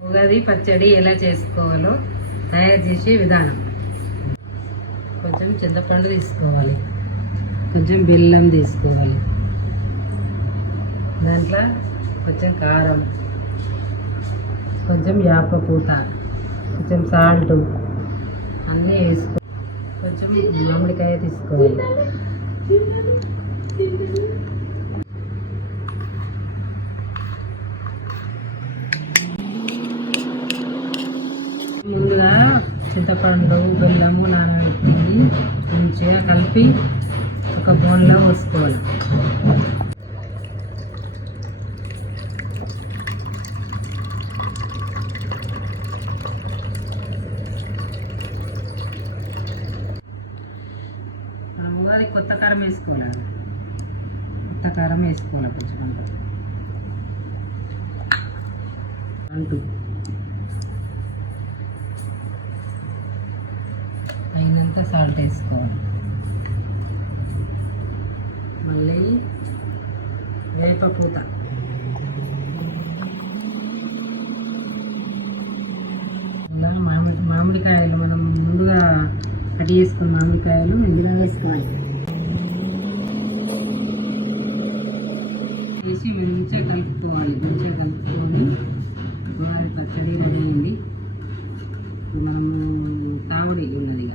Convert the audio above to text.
ఉగాది పచ్చడి ఎలా చేసుకోవాలో తయారు చేసే విధానం. కొంచెం చింతపండు తీసుకోవాలి, కొంచెం బెల్లం తీసుకోవాలి, దాంట్లో కొంచెం కారం, కొంచెం వేప పూత, కొంచెం సాల్ట్ అన్నీ వేసుకో. కొంచెం మామిడికాయ తీసుకోవాలి. ముందుగా చింతపండు బెల్లము నానబెట్టి మంచిగా కలిపి ఒక బౌల్లో పోసుకోవాలి. అది కొత్త కారం వేసుకోవాలి, కొత్త కారం వేసుకోవాలి కొంచెం అంటూ అయినంత సాల్ట్ వేసుకోవాలి. మళ్ళీ వేప పూత, ఇలా మామిడికాయలు మనం ముందుగా కట్ చేసుకున్న మామిడికాయలు ఇందులో వేసుకోవాలి. వేసి మంచిగా కలుపుకోవాలి. మంచిగా కలుపుకొని పచ్చడి రెడీ అయింది. మనము తావడి ఉన్నది.